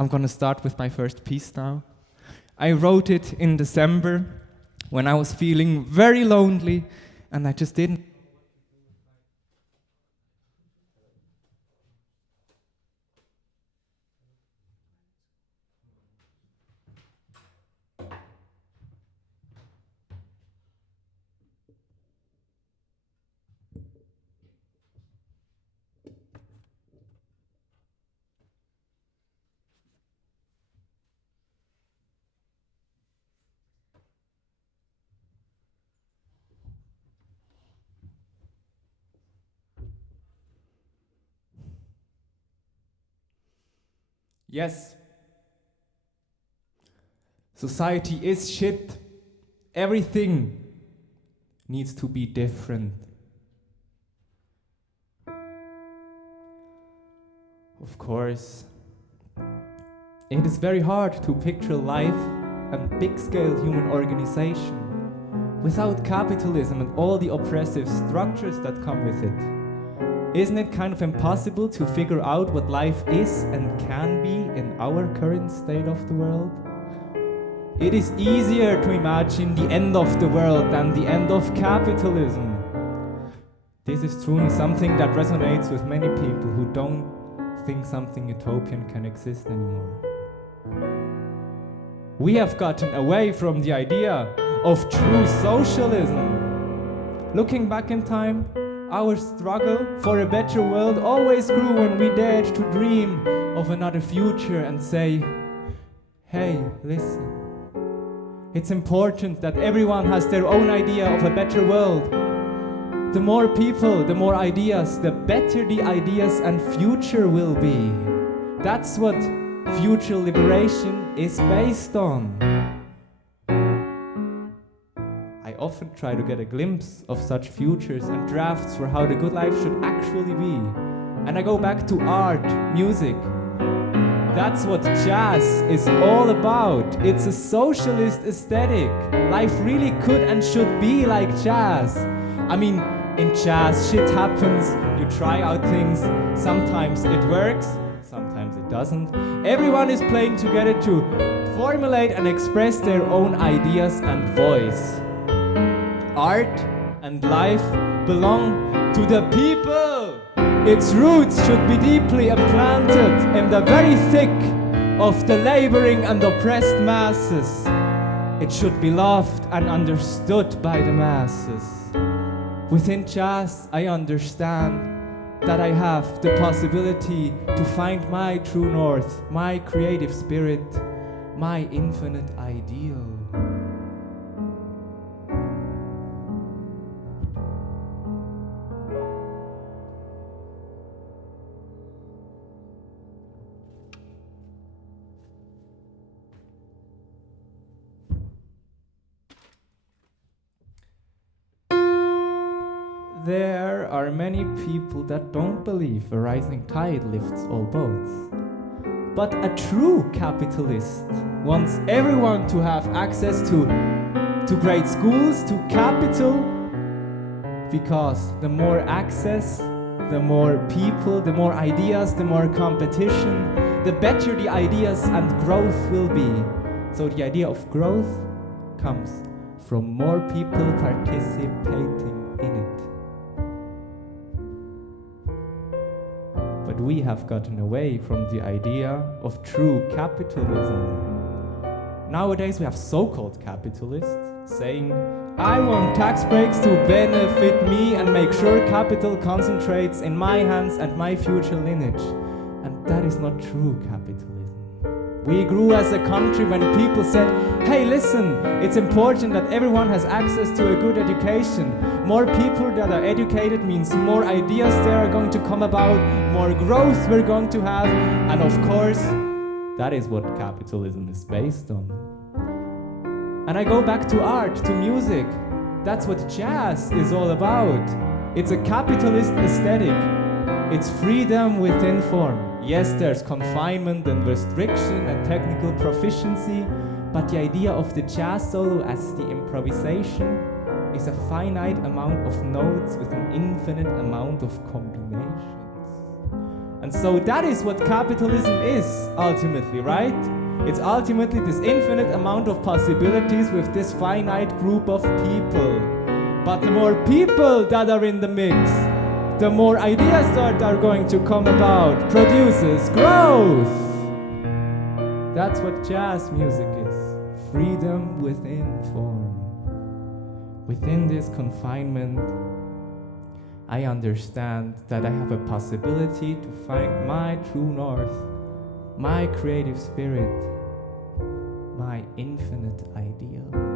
I'm gonna start with my first piece now. I wrote it in December when I was feeling very lonely and I just didn't. Yes. Society is shit. Everything needs to be different. Of course, it is very hard to picture life and big-scale human organization without capitalism and all the oppressive structures that come with it. Isn't it kind of impossible to figure out what life is and can be in our current state of the world? It is easier to imagine the end of the world than the end of capitalism. This is truly something that resonates with many people who don't think something utopian can exist anymore. We have gotten away from the idea of true socialism. Looking back in time, our struggle for a better world always grew when we dared to dream of another future and say, hey, listen. It's important that everyone has their own idea of a better world. The more people, the more ideas, the better the ideas and future will be. That's what future liberation is based on. I often try to get a glimpse of such futures and drafts for how the good life should actually be. And I go back to art, music. That's what jazz is all about. It's a socialist aesthetic. Life really could and should be like jazz. I mean, in jazz, shit happens. You try out things. Sometimes it works, sometimes it doesn't. Everyone is playing together to formulate and express their own ideas and voice. Art and life belong to the people. Its roots should be deeply implanted in the very thick of the laboring and oppressed masses. It should be loved and understood by the masses. Within jazz, I understand that I have the possibility to find my true north, my creative spirit, my infinite ideal. There are many people that don't believe a rising tide lifts all boats. But a true capitalist wants everyone to have access to great schools, to capital, because the more access, the more people, the more ideas, the more competition, the better the ideas and growth will be. So the idea of growth comes from more people participating in it. But we have gotten away from the idea of true capitalism. Nowadays we have so-called capitalists saying, I want tax breaks to benefit me and make sure capital concentrates in my hands and my future lineage. And that is not true capitalism. We grew as a country when people said, hey, listen, it's important that everyone has access to a good education. More people that are educated means more ideas there are going to come about, more growth we're going to have, and of course, that is what capitalism is based on. And I go back to art, to music. That's what jazz is all about. It's a capitalist aesthetic. It's freedom within form. Yes, there's confinement and restriction and technical proficiency, but the idea of the jazz solo as the improvisation is a finite amount of notes with an infinite amount of combinations. And so that is what capitalism is, ultimately, right? It's ultimately this infinite amount of possibilities with this finite group of people. But the more people that are in the mix, the more ideas that are going to come about, produces growth. That's what jazz music is. Freedom within form. Within this confinement, I understand that I have a possibility to find my true north, my creative spirit, my infinite ideal.